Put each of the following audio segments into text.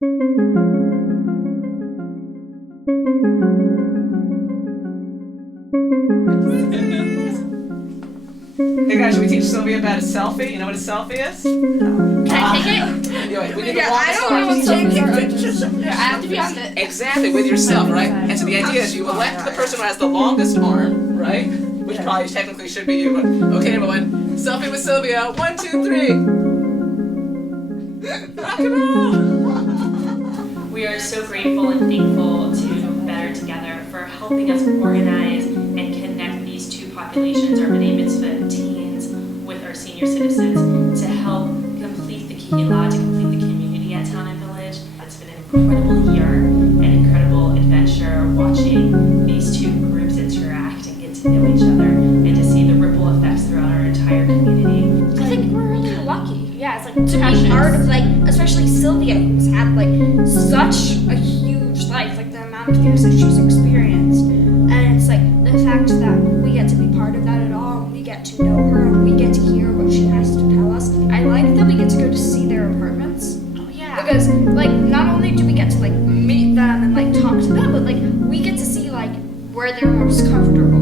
Hey guys, should we teach Sylvia about a selfie? You know what a selfie is? Can I take it? We need to Yeah, walk I us don't know what through. selfies are. Yeah, I have to be on the. Exactly, with yourself, right? And so the idea is you elect the person who has the longest arm, right? Which probably technically should be you, but okay everyone. Selfie with Sylvia. 1, 2, 3. Rock and roll! We are so grateful and thankful to Better Together for helping us organize and connect these two populations, our B'nai Mitzvah teens with our senior citizens, to help complete the Kehillah, to complete the community at Town and Village. It's been an incredible year, an incredible adventure watching these two groups interact and get to know each other and to see the ripple effects throughout our entire community. I think we're really lucky. Yeah, it's like to be part of especially Sylvia, who's had such a huge life, the amount of things that she's experienced, and it's the fact that we get to be part of that at all, and we get to know her, and we get to hear what she has to tell us. I like that we get to go to see their apartments. Oh yeah. Because not only do we get to meet them and talk to them, but we get to see where they're most comfortable.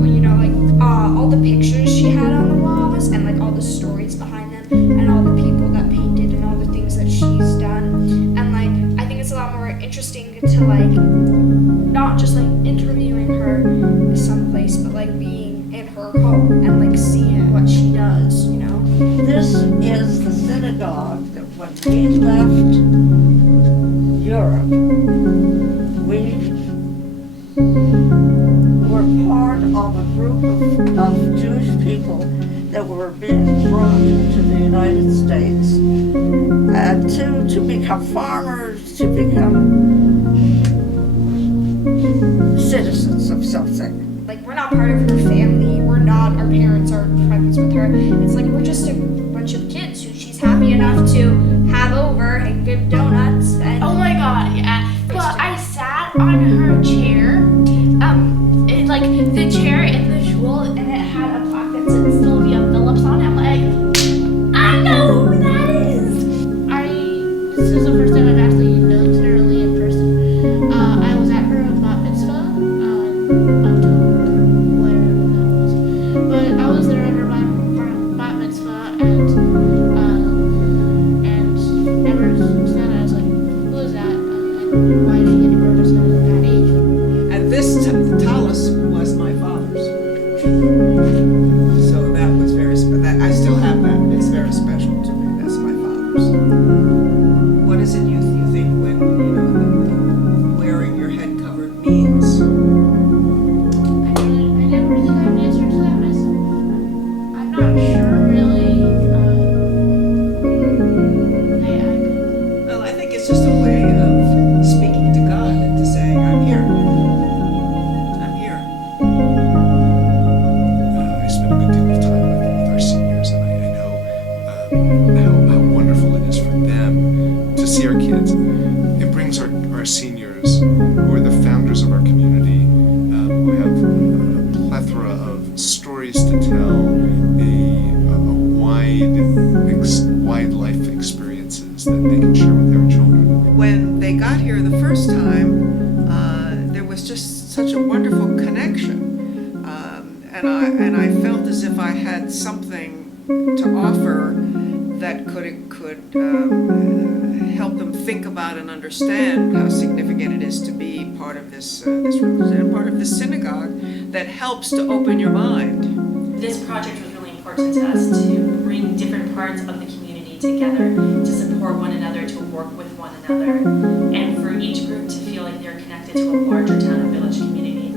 All the pictures she had on the walls and all the stories behind them and all the people that painted and all the things that she's done. And I think it's a lot more interesting to not just interviewing her someplace, but being in her home and seeing what she does. This is the synagogue that when we left Europe, we were part of a group of Jewish people that were being brought to the United States to become farmers, to become citizens of something. We're not part of her family. Our parents aren't friends with her. It's we're just a bunch of kids who she's happy enough to have over and give donuts. And oh my god, yeah. But I sat on her chair, the chair in the shul, and it had a plaque that said Sylvia Phillips on it. I'm I know who that is. This is the first time I've actually known her really in person. I was at her bat mitzvah, October, whatever that was. But I was there at her bat mitzvah, and ever since then I was who is that? And why is she getting represented at that age? And this talus was my father's. So that was very special. I still have that. It's very special to me. That's my father's. What is it you think when wearing your head covered means? I never really got an answer to that myself. I'm not sure really. Well, I think it's just a way of speaking to God and to saying, I'm here. I'm here. I spend a good deal of time with our seniors, and I know how wonderful it is for them to see our kids. It brings our seniors, who are the founders of our community, who have a plethora of stories to tell, wide life experiences that they can share with their children. When they got here the first time, there was just such a wonderful connection. And I felt as if I had something to offer that could help them think about and understand how significant it is to be part of this represented part of this synagogue that helps to open your mind. This project was really important to us to bring different parts of the community together, to support one another, to work with one another, and for each group to feel like they're connected to a larger Town and Village community.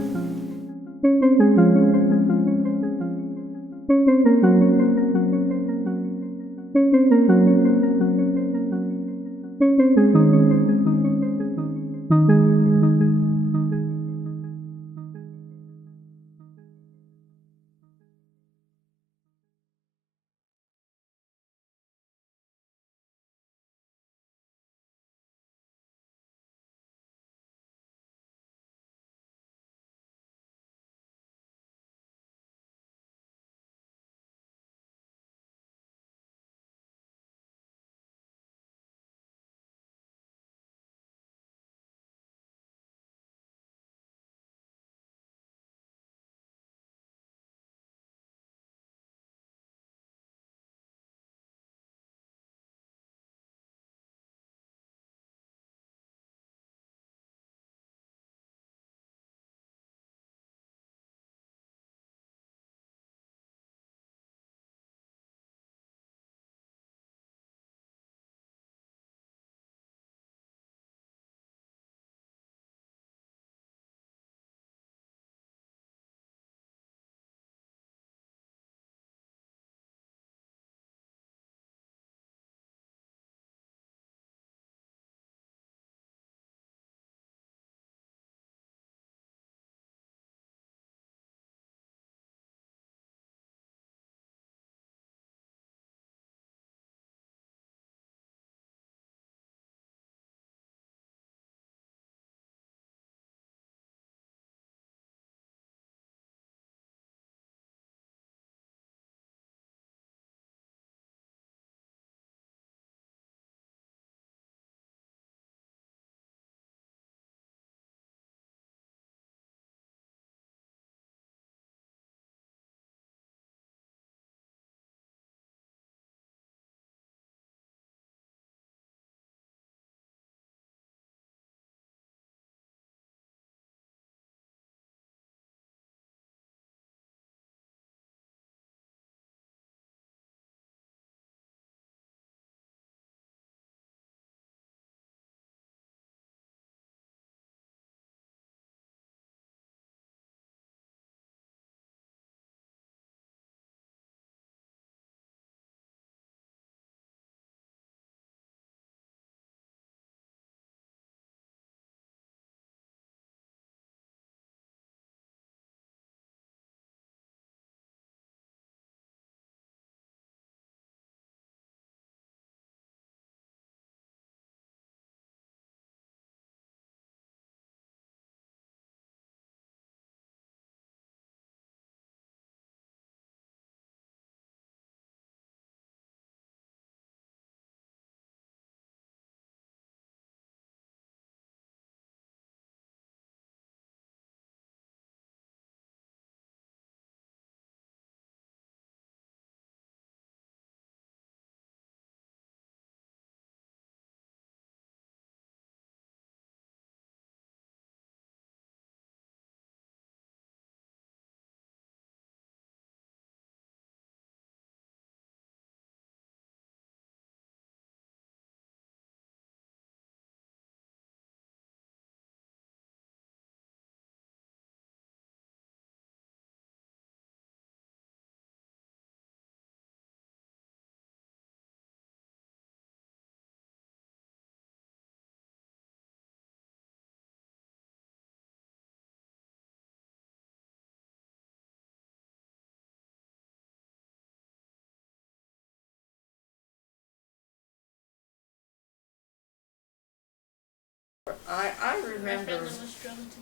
I My remember family was drilled into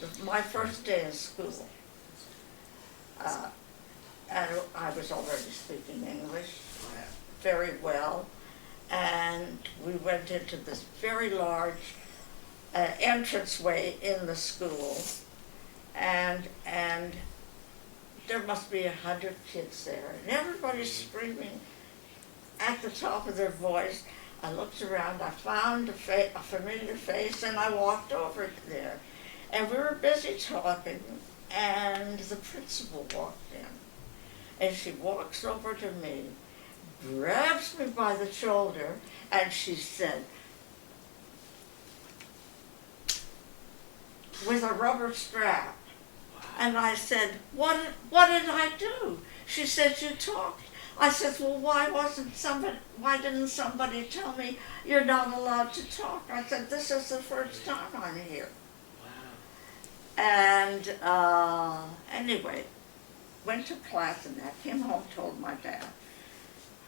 that. my first day in school. And I was already speaking English very well. And we went into this very large entranceway in the school. And there must be 100 kids there. And everybody's screaming at the top of their voice. I looked around, I found a familiar face, and I walked over there. And we were busy talking, and the principal walked in. And she walks over to me, grabs me by the shoulder, and she said, with a rubber strap. And I said, what did I do? She said, you talked. I said, well, why didn't somebody tell me you're not allowed to talk? I said, this is the first time I'm here. Wow. And anyway, went to class and I came home, told my dad.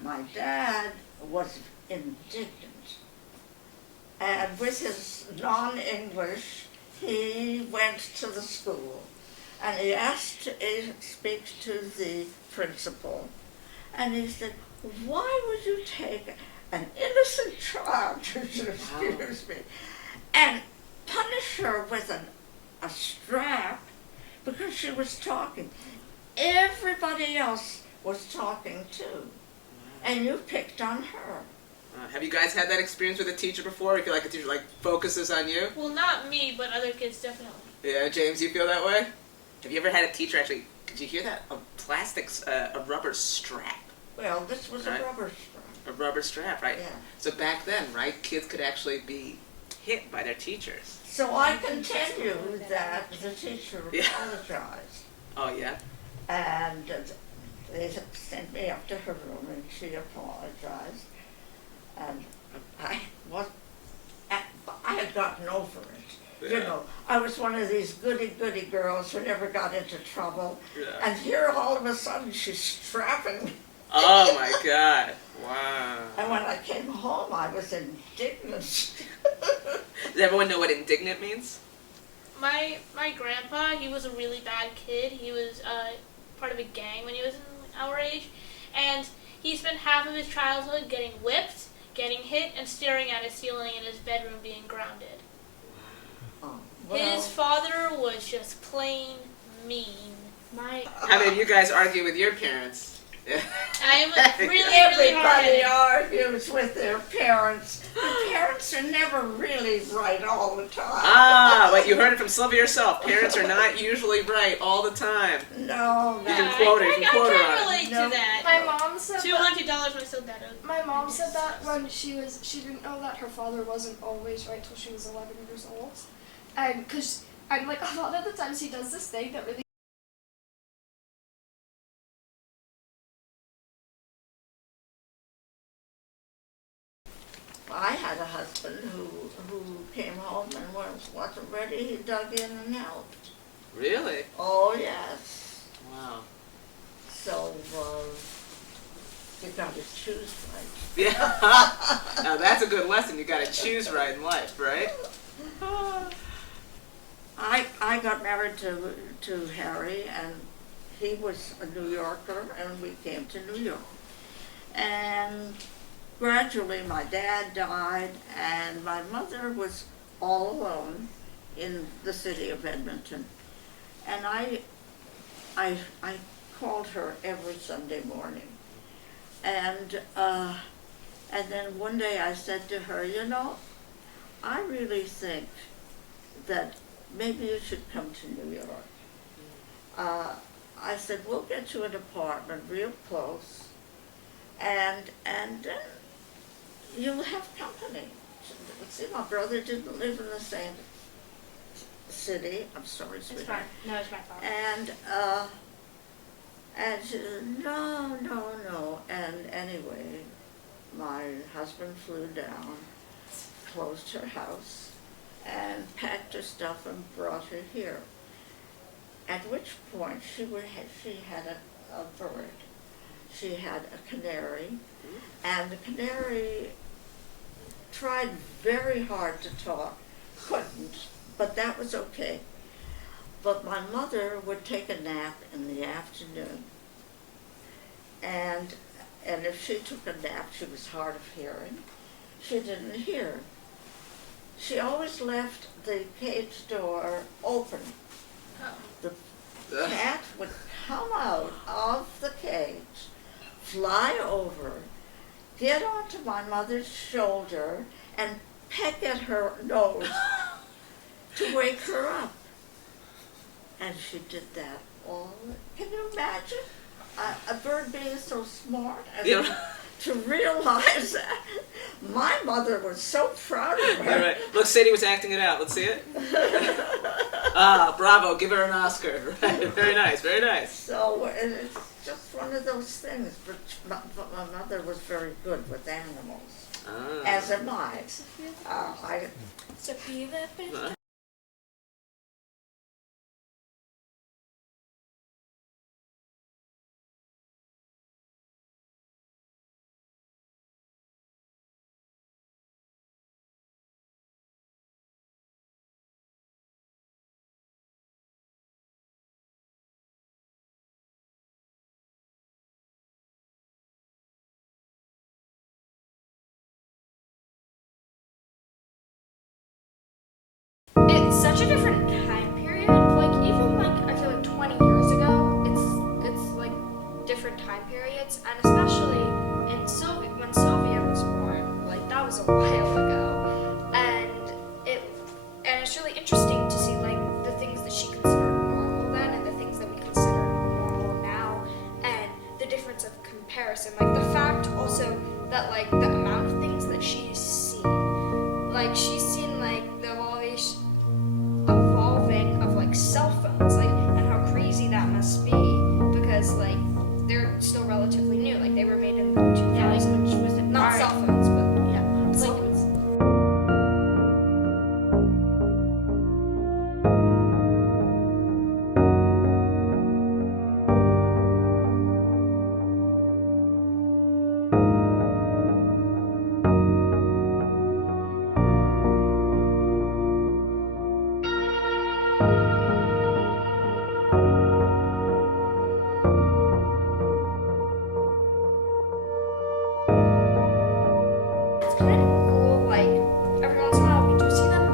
My dad was indignant. And with his non-English, he went to the school and he asked to speak to the principal. And he said, why would you take an innocent child, excuse me, and punish her with a strap because she was talking? Everybody else was talking too, and you picked on her. Have you guys had that experience with a teacher before? You feel like a teacher focuses on you? Well, not me, but other kids definitely. Yeah, James, you feel that way? Have you ever had a teacher actually, did you hear that? A rubber strap. Well, this was Right. a rubber strap. A rubber strap, right? Yeah. So back then, right, kids could actually be hit by their teachers. So I continue that the teacher Yeah. apologized. Oh, yeah? And they sent me up to her room and she apologized. And I had gotten over it. You Yeah. know, I was one of these goody-goody girls who never got into trouble. Yeah. And here all of a sudden she's strapping me. Oh, my God. Wow. And when I came home, I was indignant. Does everyone know what indignant means? My grandpa, he was a really bad kid. He was part of a gang when he was in our age, and he spent half of his childhood getting whipped, getting hit, and staring at a ceiling in his bedroom being grounded. Oh, well, His father was just plain mean. How many of you guys argue with your parents? I am really, really everybody hard. argues with their parents. The parents are never really right all the time. Ah, but you heard it from Sylvia herself. Parents are not usually right all the time. No, You can no. quote her, you I can quote her on can't it. relate No. to that. My mom said $200 when I sold that out. My mom said that when she didn't know that her father wasn't always right till she was 11 years old. And because I'm like, a lot of the times he does this thing that really I had a husband who came home and wasn't ready. He dug in and helped. Really? Oh, yes. Wow. So, you gotta choose right. Yeah. Now that's a good lesson. You gotta choose right in life, right? I got married to Harry, and he was a New Yorker, and we came to New York. And gradually my dad died, and my mother was all alone in the city of Edmonton. And I called her every Sunday morning. And then one day I said to her, you know, I really think that maybe you should come to New York. I said, we'll get you an apartment real close, and then you'll have company. See, my brother didn't live in the same city. I'm sorry, it's sweetheart. fine. No, it's my fault. And she said, no. And anyway, my husband flew down, closed her house, and packed her stuff and brought her here. At which point she had a bird. She had a canary, and the canary tried very hard to talk, couldn't, but that was okay. But my mother would take a nap in the afternoon. And if she took a nap, she was hard of hearing. She didn't hear. She always left the cage door open. The cat would come out of the cage, fly over, get onto my mother's shoulder, and peck at her nose to wake her up. And she did that all. Can you imagine a bird being so smart as to realize that? My mother was so proud of her. All right. Look, Sadie was acting it out. Let's see it. Ah, bravo. Give her an Oscar. Right. Very nice. Very nice. So it's just one of those things. But my mother was very good with animals, as am I. So be the It's such a different time period. Like even like I feel like 20 years ago, it's like different time periods, and especially in when Sylvia was born, like that was a while ago, and it's really interesting to see like the things that she considered normal then and the things that we consider normal now, and the difference of comparison. Like the fact also that like the amount of things that she's seen, like she's seen like the evolving of like cell phones, like, and how crazy that must be because like they're still relatively new, like they were made in the 2000s. Yeah, like which was Not cell phones, but yeah, it's cell like phones. It's kind of cool, like every once in a while we do see them.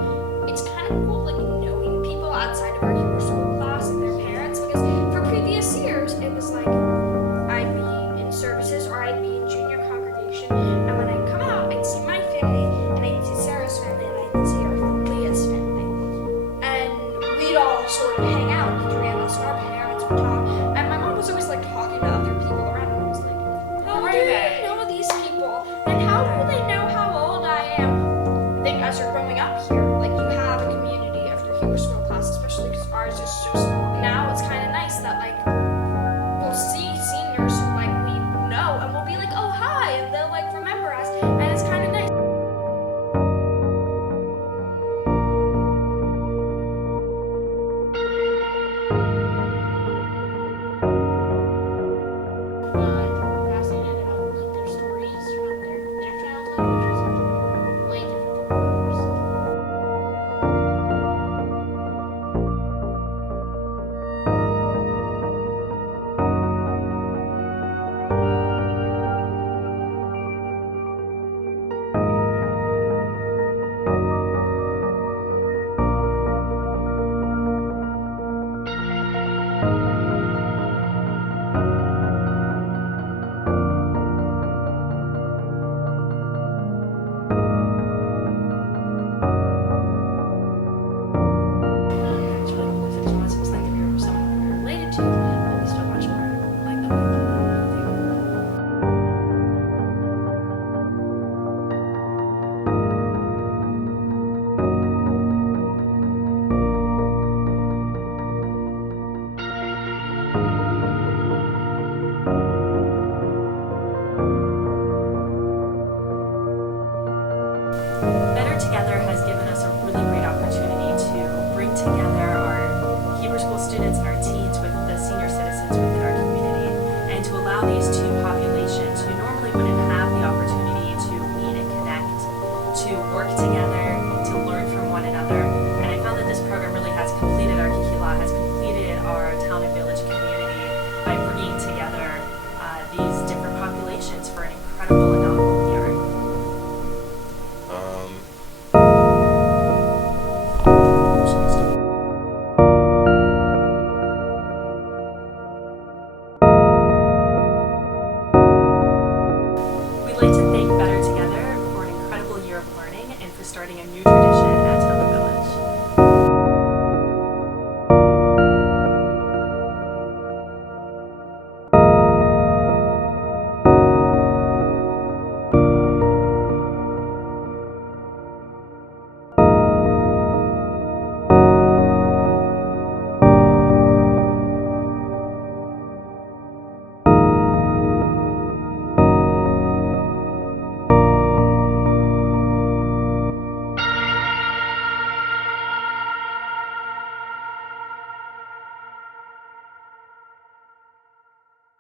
It's kind of cool, like knowing people outside of our Hebrew school class and their parents, because for previous years it was like I'd be in services or I'd be in junior congregation, and when I'd come out, I'd see my family, and I'd see Sarah's family, and I'd see Leah's family, and we'd all sort of hang out, the three of us, and our parents would talk, and my mom was always like talking to other people around, and I was like, how do they know these people? And how do they know how old I am? I think as you're growing up here, like you have a community of your Hebrew school class, especially because ours is so small. Now it's kind of nice that like we'll see seniors who like we know, and we'll be like, oh hi, and they'll like remember us, and it's kind of nice. fascinated about like their stories from their childhood, which is way different than ours. It's really cool because it's almost seems like if you're someone we're related to, but we still much more like the people that we think. Better Together has given us a really great opportunity to bring together our Hebrew school students and our teens with the senior citizens within our community, and to allow these two populations who normally wouldn't have the opportunity to meet and connect, to work together, to learn from one another, new tradition.